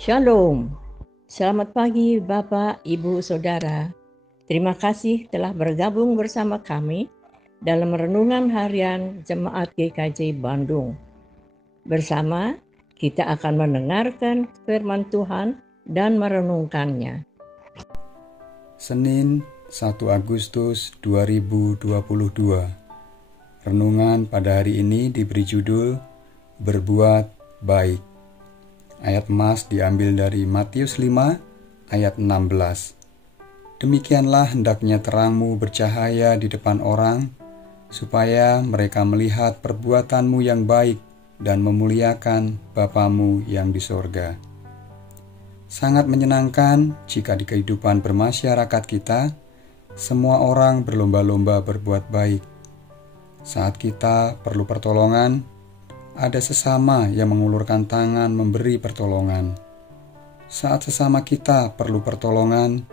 Shalom. Selamat pagi Bapak, Ibu, Saudara. Terima kasih telah bergabung bersama kami dalam renungan harian Jemaat GKJ Bandung. Bersama kita akan mendengarkan firman Tuhan dan merenungkannya. Senin 1 Agustus 2022. Renungan pada hari ini diberi judul Berbuat Baik. Ayat emas diambil dari Matius 5 ayat 16. Demikianlah hendaknya terangmu bercahaya di depan orang, supaya mereka melihat perbuatanmu yang baik dan memuliakan Bapamu yang di sorga. Sangat menyenangkan jika di kehidupan bermasyarakat kita, semua orang berlomba-lomba berbuat baik. Saat kita perlu pertolongan, ada sesama yang mengulurkan tangan memberi pertolongan. Saat sesama kita perlu pertolongan,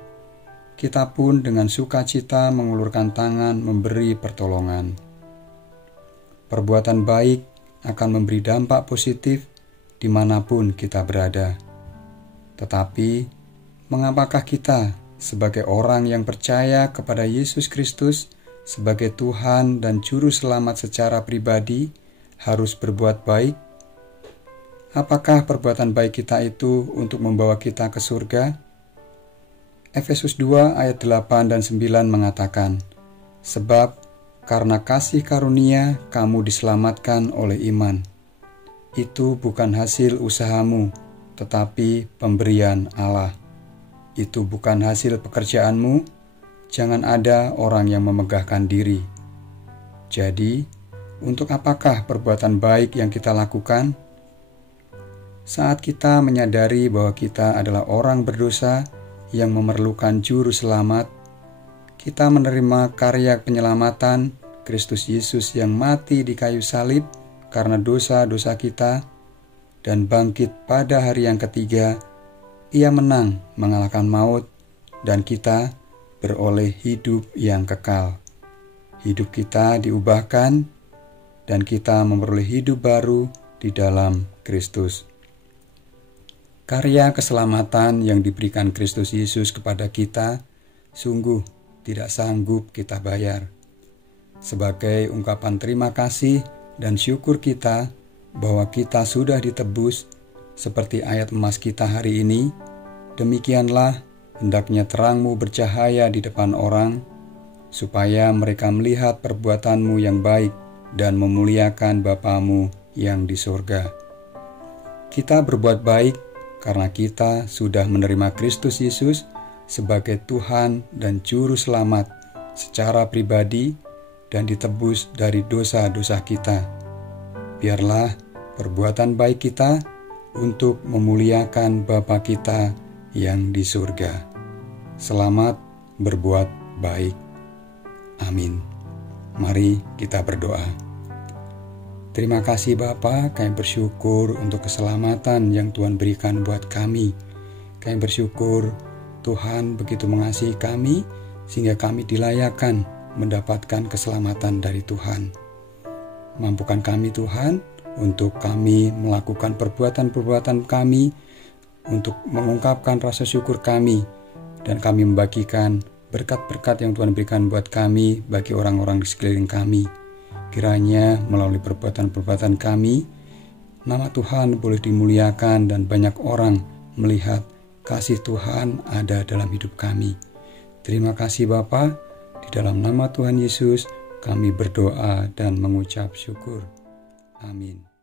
kita pun dengan sukacita mengulurkan tangan memberi pertolongan. Perbuatan baik akan memberi dampak positif dimanapun kita berada. Tetapi, mengapakah kita sebagai orang yang percaya kepada Yesus Kristus sebagai Tuhan dan Juru Selamat secara pribadi harus berbuat baik? Apakah perbuatan baik kita itu untuk membawa kita ke surga? Efesus 2 ayat 8 dan 9 mengatakan, "Sebab karena kasih karunia kamu diselamatkan oleh iman. Itu bukan hasil usahamu, tetapi pemberian Allah. Itu bukan hasil pekerjaanmu, jangan ada orang yang memegahkan diri." Jadi, untuk apakah perbuatan baik yang kita lakukan? Saat kita menyadari bahwa kita adalah orang berdosa yang memerlukan juru selamat, kita menerima karya penyelamatan Kristus Yesus yang mati di kayu salib karena dosa-dosa kita, dan bangkit pada hari yang ketiga. Ia menang mengalahkan maut, dan kita beroleh hidup yang kekal. Hidup kita diubahkan, dan kita memperoleh hidup baru di dalam Kristus. Karya keselamatan yang diberikan Kristus Yesus kepada kita sungguh tidak sanggup kita bayar. Sebagai ungkapan terima kasih dan syukur kita bahwa kita sudah ditebus, seperti ayat emas kita hari ini, demikianlah hendaknya terangmu bercahaya di depan orang, supaya mereka melihat perbuatanmu yang baik dan memuliakan Bapamu yang di sorga. Kita berbuat baik karena kita sudah menerima Kristus Yesus sebagai Tuhan dan Juru Selamat secara pribadi dan ditebus dari dosa-dosa kita. Biarlah perbuatan baik kita untuk memuliakan Bapa kita yang di surga. Selamat berbuat baik. Amin. Mari kita berdoa. Terima kasih Bapa, kami bersyukur untuk keselamatan yang Tuhan berikan buat kami. Kami bersyukur Tuhan begitu mengasihi kami, sehingga kami dilayakkan mendapatkan keselamatan dari Tuhan. Mampukan kami Tuhan, untuk kami melakukan perbuatan-perbuatan kami, untuk mengungkapkan rasa syukur kami, dan kami membagikan berkat-berkat yang Tuhan berikan buat kami bagi orang-orang di sekeliling kami. Kiranya melalui perbuatan-perbuatan kami, nama Tuhan boleh dimuliakan dan banyak orang melihat kasih Tuhan ada dalam hidup kami. Terima kasih Bapa, di dalam nama Tuhan Yesus kami berdoa dan mengucap syukur. Amin.